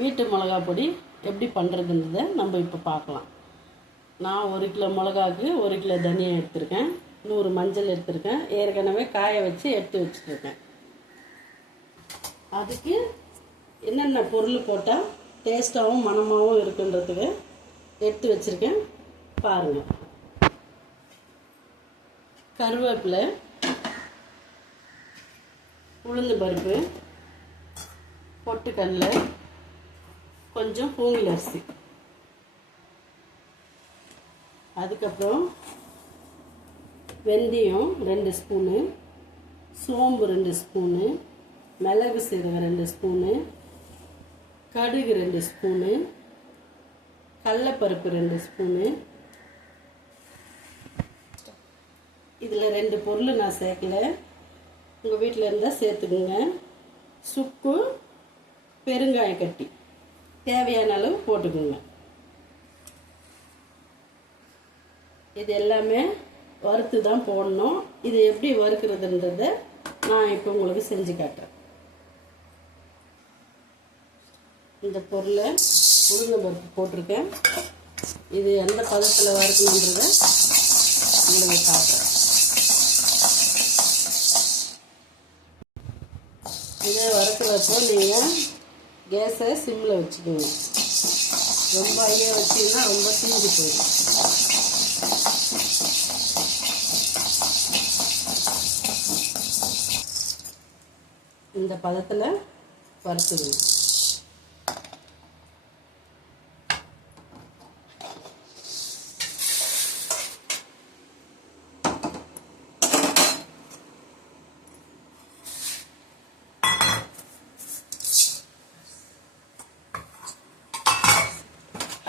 வீட்டு மிளகா பொடி எப்படி பண்ணுறதுன்றதை நம்ம இப்போ பார்க்கலாம். நான் 1 கிலோ மிளகாவுக்கு 1 கிலோ தனியா எடுத்திருக்கேன், 100 மஞ்சள் எடுத்திருக்கேன், ஏற்கனவே காய வச்சு எடுத்து வச்சுருக்கேன். அதுக்கு என்னென்ன பொருள் போட்டால் டேஸ்ட்டாகவும் மணமாகவும் இருக்குன்றதுக்கு எடுத்து வச்சுருக்கேன் பாருங்கள். கருவேப்பிலை, உளுந்து பருப்பு, பொட்டுக்கடலை, கொஞ்சம் பூங்கில் அரிசி, அதுக்கப்புறம் வெந்தயம் 2 ஸ்பூனு, சோம்பு 2 ஸ்பூனு, மிளகு சீரகம் 2 ஸ்பூனு, கடுகு 2 ஸ்பூனு, கடலைப்பருப்பு 2 ஸ்பூனு. இதில் 2 பொருள் நான் சேர்க்கல, உங்கள் வீட்டில் இருந்தால் சேர்த்துக்குங்க. சுக்கு, பெருங்காய கட்டி தேவையான அளவு போட்டுக்குங்க. இது எல்லாமே வறுத்து தான் போடணும். இது எப்படி வறுக்கிறதுன்றதை நான் இப்போ உங்களுக்கு செஞ்சு காட்டுறேன். இந்த பொருளை உளுந்த பருப்பு போட்டிருக்கேன். இது எந்த பதத்தில் வறுக்கணுன்றதை உங்களுக்கு காட்டுறேன். இதை வறுக்கிறப்போ நீங்கள் கேஸை சிம்மில் வச்சுக்கோங்க. ரொம்ப ஐயா வச்சிங்கன்னா ரொம்ப தீஞ்சு போயிடும். இந்த பதத்தில் வறுத்துடுங்க.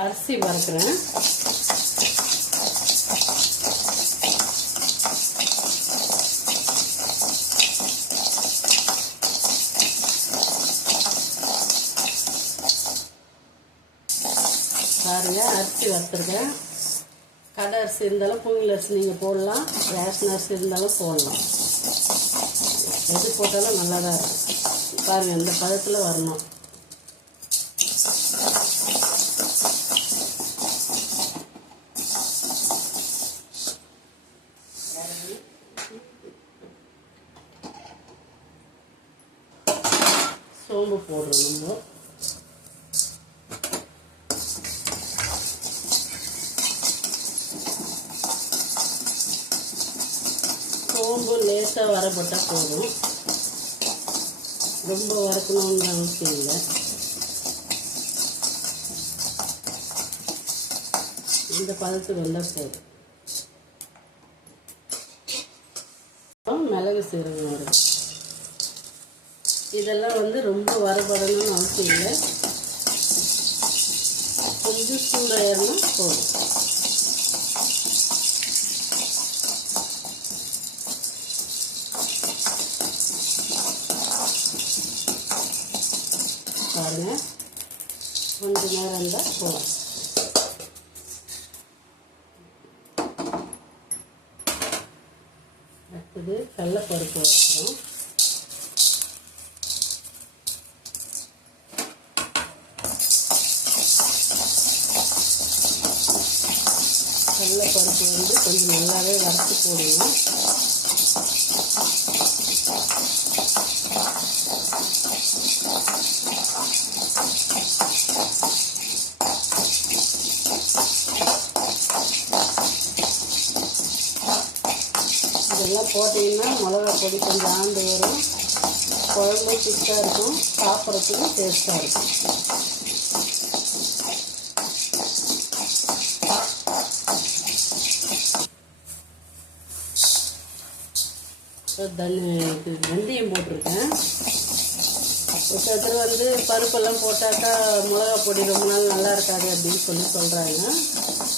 அரிசி வறுக்கிறேன். பாருங்க, அரிசி வறுத்துருக்கேன். கடை அரிசி இருந்தாலும் பூங்கில் அரிசி நீங்கள் போடலாம், ரேஷன் அரிசி இருந்தாலும் போடலாம். எது போட்டாலும் நல்லா தான் இருக்கும். பாருங்கள், இந்த பதத்தில் வரணும். சோம்பு போடுறோம். நம்ம சோம்பு லேசாக வரப்பட்டால் போதும், ரொம்ப வறுக்கணுன்ற அவசியம் இல்லை. இந்த பதத்துக்கு வந்தால் போதும். மிளகு சீரகம் வரும். இதெல்லாம் ரொம்ப வரப்படணும்னு அவசியம் இல்லை, கொஞ்சம் சூடாயிருந்தா போதும். பாருங்க, கொஞ்ச நேரம் இருந்தால் போதும். அடுத்தது கடலைப்பருப்பு வைக்கிறோம். கடலைப்பருப்பு கொஞ்சம் நல்லாவே வறுத்து போடுவோம். இதெல்லாம் போட்டிங்கன்னா மிளகா பொடி கொஞ்சம் ஆண்டு வரும், குழம்பு திக்காக இருக்கும், சாப்பிட்றதுக்கு டேஸ்ட்டாக இருக்கும். வெந்தயம் போட்டிருக்கேன். ஒருத்தர் பருப்பெல்லாம் போட்டாக்கா மிளகா பொடி ரொம்ப நாள் நல்லா இருக்காது அப்படின்னு சொல்கிறாங்க.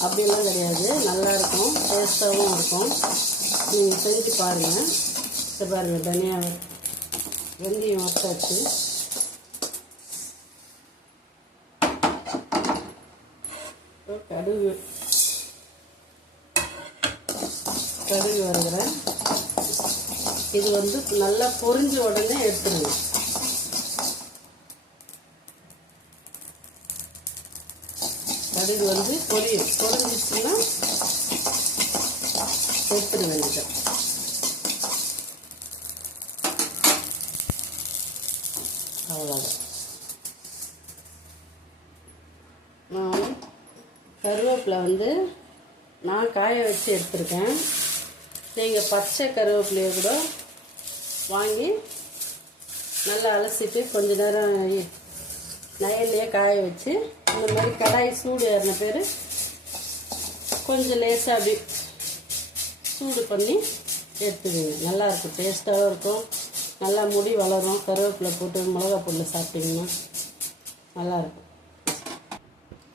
அப்படியெல்லாம் கிடையாது, நல்லாயிருக்கும், டேஸ்ட்டாகவும் இருக்கும். நீங்கள் செஞ்சு பாருங்கள். பாருங்கள், தனியா வெந்தயம் வறுத்தாச்சு. கடுகு வறுக்கிறேன். இது நல்லா பொரிஞ்ச உடனே எடுத்துருங்க. அது இது வந்து பொரியும். பொரிஞ்சிச்சுன்னா எடுத்துட வேண்டியது. அவ்வளோதான். கருவேப்பிலை வந்து நான் காய வச்சு எடுத்துருக்கேன். நீங்கள் பச்சை கருவேப்பிலையை கூட வாங்கி நல்லா அலசிட்டு கொஞ்ச நேரம் நயல்லையே காய வச்சு இந்த மாதிரி கடாய் சூடு ஏறின பேர் கொஞ்சம் லேசாக அப்படி சூடு பண்ணி எடுத்துக்குங்க. நல்லாயிருக்கும், டேஸ்ட்டாகவும் இருக்கும், நல்லா முடி வளரும். கருவேப்பிலை போட்டு மிளகா பொருள் சாப்பிட்டிங்கன்னா நல்லாயிருக்கும்.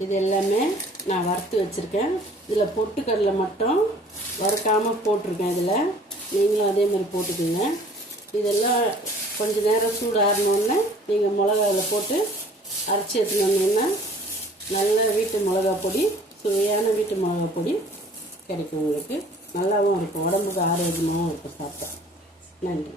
இது எல்லாமே நான் வறுத்து வச்சுருக்கேன். இதில் பொட்டுக்கடலை மட்டும் வறுக்காமல் போட்டிருக்கேன். இதில் நீங்களும் அதே மாதிரி போட்டுக்கோங்க. இதெல்லாம் கொஞ்சம் நேரம் சூடு ஆறினோடனே நீங்கள் மிளகாவில் போட்டு அரைச்சி எடுத்துன்னு வந்தீங்கன்னா நல்ல வீட்டு மிளகா பொடி, சுவையான வீட்டு மிளகா பொடி கிடைக்கும் உங்களுக்கு. நல்லாவும் இருக்கும், உடம்புக்கு ஆரோக்கியமாகவும் இருக்கும் சாப்பிட்டா. நன்றி.